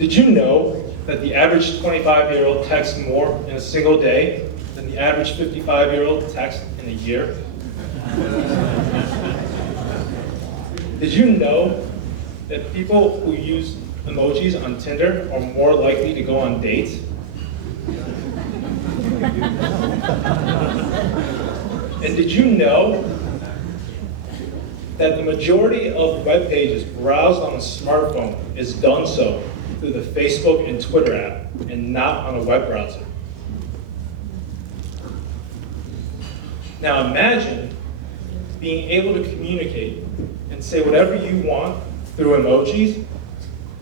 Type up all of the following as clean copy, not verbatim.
Did you know that the average 25-year-old texts more in a single day than the average 55-year-old texts in a year? Did you know that people who use emojis on Tinder are more likely to go on dates? And did you know that the majority of web pages browsed on a smartphone is done so through the Facebook and Twitter app and not on a web browser? Now imagine being able to communicate and say whatever you want through emojis,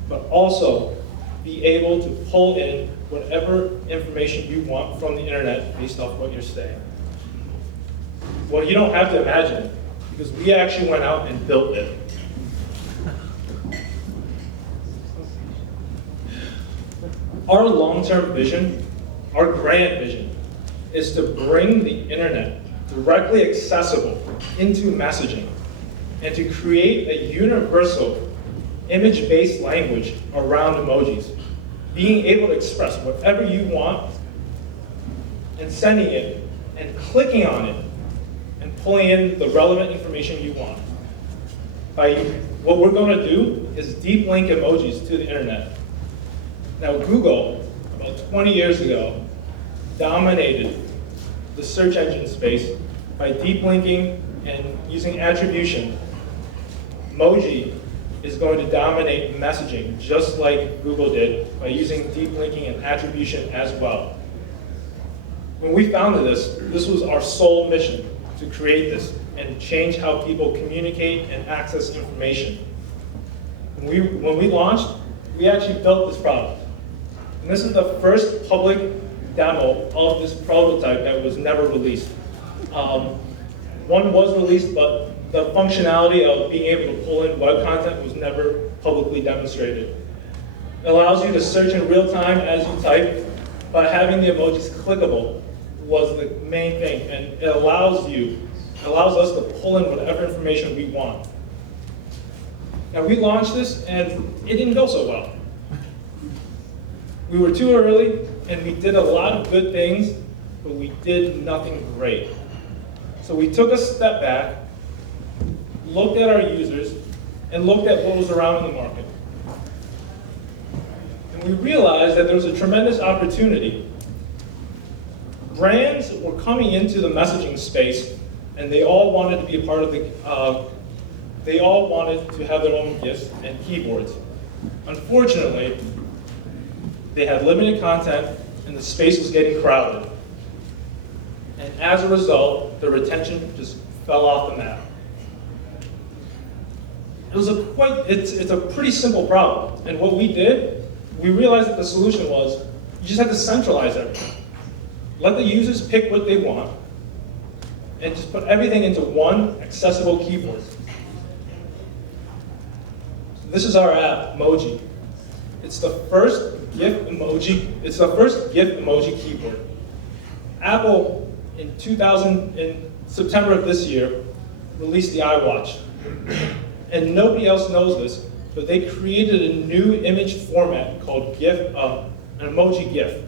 but also be able to pull in whatever information you want from the internet based off what you're saying. Well, you don't have to imagine it, because we actually went out and built it. Our long-term vision, our grand vision, is to bring the internet directly accessible into messaging and to create a universal image-based language around emojis, being able to express whatever you want and sending it and clicking on it and pulling in the relevant information you want. What we're going to do is deep link emojis to the internet. Now Google, about 20 years ago, dominated the search engine space by deep linking and using attribution. Mogee is going to dominate messaging just like Google did by using deep linking and attribution as well. When we founded this was our sole mission, to create this and change how people communicate and access information. When we launched, we actually built this product. And this is the first public demo of this prototype that was never released. One was released, but the functionality of being able to pull in web content was never publicly demonstrated. It allows you to search in real time as you type, but having the emojis clickable was the main thing, and it allows us to pull in whatever information we want. Now we launched this, and it didn't go so well. We were too early, and we did a lot of good things, but we did nothing great. So we took a step back, looked at our users, and looked at what was around in the market. And we realized that there was a tremendous opportunity. Brands were coming into the messaging space, and they all wanted to be a part of they all wanted to have their own GIFs and keyboards. Unfortunately, they had limited content, and the space was getting crowded. And as a result, the retention just fell off the map. It's a pretty simple problem. And what we did, we realized that the solution was, you just had to centralize everything. Let the users pick what they want, and just put everything into one accessible keyboard. So this is our app, Mogee. It's the first GIF emoji keyboard. Apple, in September of this year, released the iWatch. And nobody else knows this, but they created a new image format called GIF, an emoji GIF.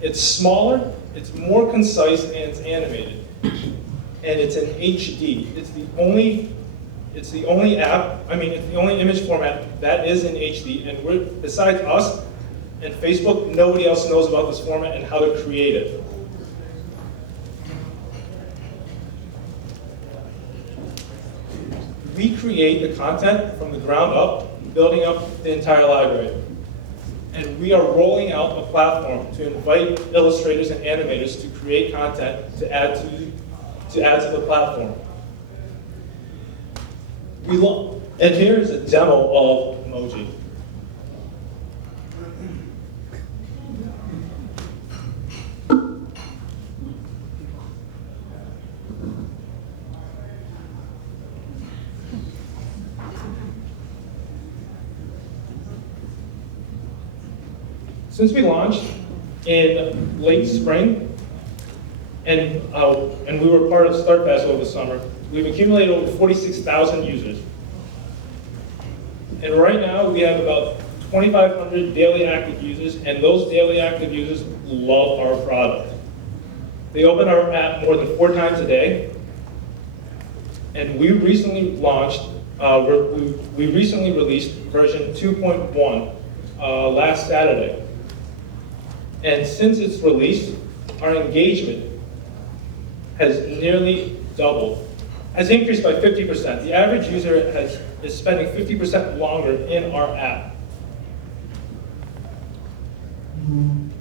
It's smaller, it's more concise, and it's animated. And it's in HD. It's the only image format that is in HD, and besides us and Facebook, nobody else knows about this format and how to create it. We create the content from the ground up, building up the entire library. And we are rolling out a platform to invite illustrators and animators to create content to add to the platform. And here is a demo of Mogee. Since we launched in late spring, and we were part of Start Pass over the summer, we've accumulated over 46,000 users. And right now we have about 2,500 daily active users, and those daily active users love our product. They open our app more than 4 times a day, and we recently launched, we recently released version 2.1 last Saturday. And since its release, our engagement has nearly doubled, has increased by 50%. The average user is spending 50% longer in our app.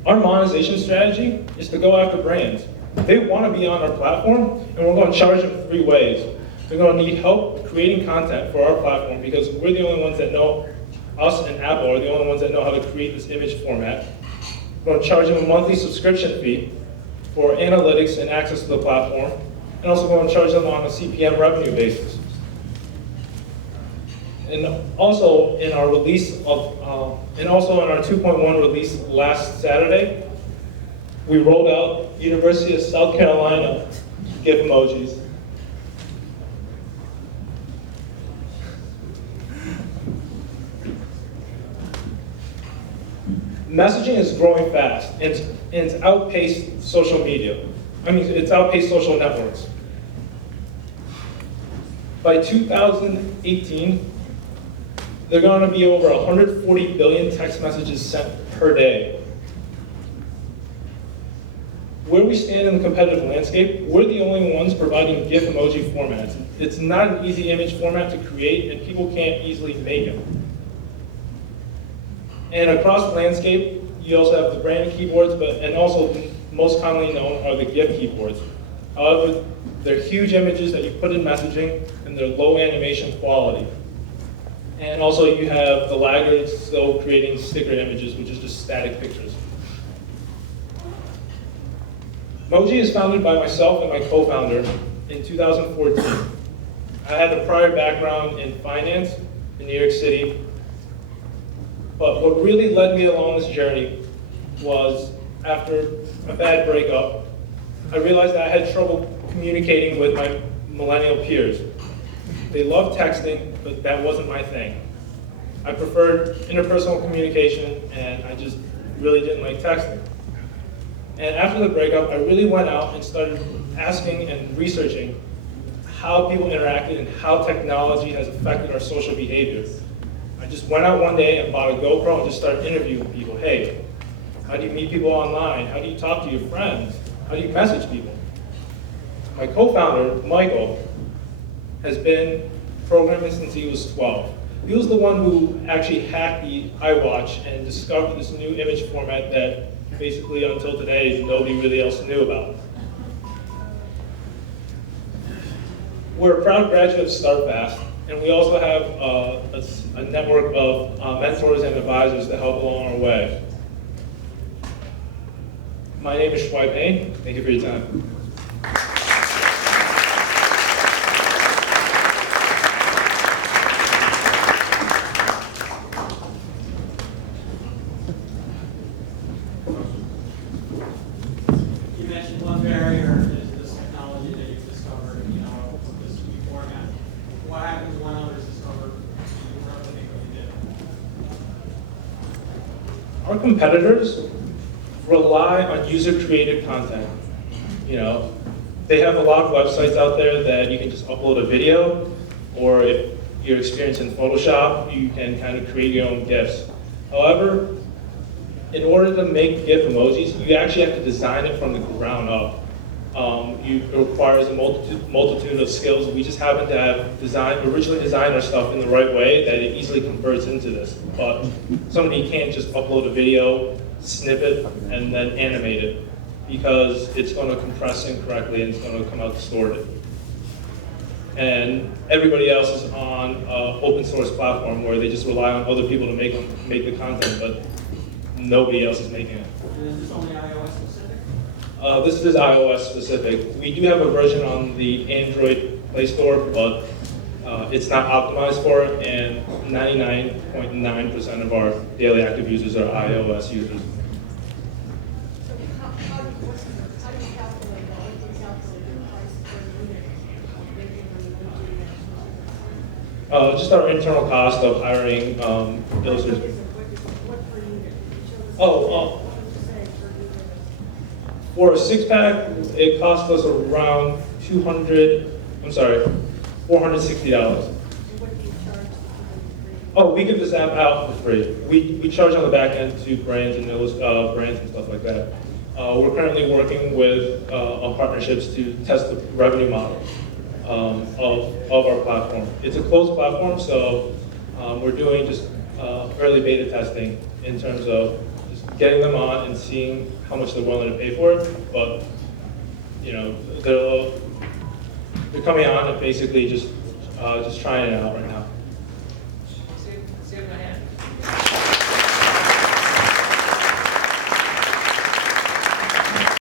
Our monetization strategy is to go after brands. They want to be on our platform, and we're going to charge them 3 ways. They're going to need help creating content for our platform because we're the only ones that know, us and Apple are the only ones that know how to create this image format. We're going to charge them a monthly subscription fee for analytics and access to the platform, and also going to charge them on a CPM revenue basis. And also in our release of, and also in our 2.1 release last Saturday, we rolled out University of South Carolina GIF emojis. Messaging is growing fast, and it's outpaced social media. It's outpaced social networks. By 2018, there are going to be over 140 billion text messages sent per day. Where we stand in the competitive landscape, we're the only ones providing GIF emoji formats. It's not an easy image format to create, and people can't easily make it. And across the landscape, you also have the branded keyboards, and also most commonly known are the GIF keyboards. However, they're huge images that you put in messaging, and they're low animation quality. And also you have the laggards still creating sticker images, which is just static pictures. Mogee is founded by myself and my co-founder in 2014. I had a prior background in finance in New York City, but what really led me along this journey was after a bad breakup, I realized that I had trouble communicating with my millennial peers. They loved texting, but that wasn't my thing. I preferred interpersonal communication, and I just really didn't like texting. And after the breakup, I really went out and started asking and researching how people interacted and how technology has affected our social behavior. I just went out one day and bought a GoPro and just started interviewing people. Hey, how do you meet people online? How do you talk to your friends? How do you message people? My co-founder, Michael, has been programming since he was 12. He was the one who actually hacked the iWatch and discovered this new image format that basically until today nobody really else knew about. We're a proud graduate of StartFast, and we also have a network of mentors and advisors that help along our way. My name is Schweib Hain. Thank you for your time. You mentioned one barrier is this technology that you've discovered, this new format. What happens when others discover you replicate what you did? Our competitors rely on user-created content. They have a lot of websites out there that you can just upload a video, or if you're experienced in Photoshop, you can kind of create your own GIFs. However, in order to make GIF emojis, you actually have to design it from the ground up. It requires a multitude of skills. We just happen to have originally designed our stuff in the right way that it easily converts into this. But somebody can't just upload a video, snip it, and then animate it, because it's going to compress incorrectly and it's going to come out distorted. And everybody else is on an open source platform where they just rely on other people to make the content, but nobody else is making it. And is this only iOS specific? This is iOS specific. We do have a version on the Android Play Store, but it's not optimized for it, and 99.9% of our daily active users are iOS users. So how do you calculate that? What do you calculate the price per unit of making an emoji? Just our internal cost of hiring illustrators. Oh, What would you say per unit? for a six-pack, it cost us around $460. And what do you charge the people Oh, we give this app out for free. We charge on the back end to brands and brands and stuff like that. We're currently working with on partnerships to test the revenue model of our platform. It's a closed platform, so we're doing just early beta testing in terms of just getting them on and seeing how much they're willing to pay for it. But they're coming on and basically just trying it out right now.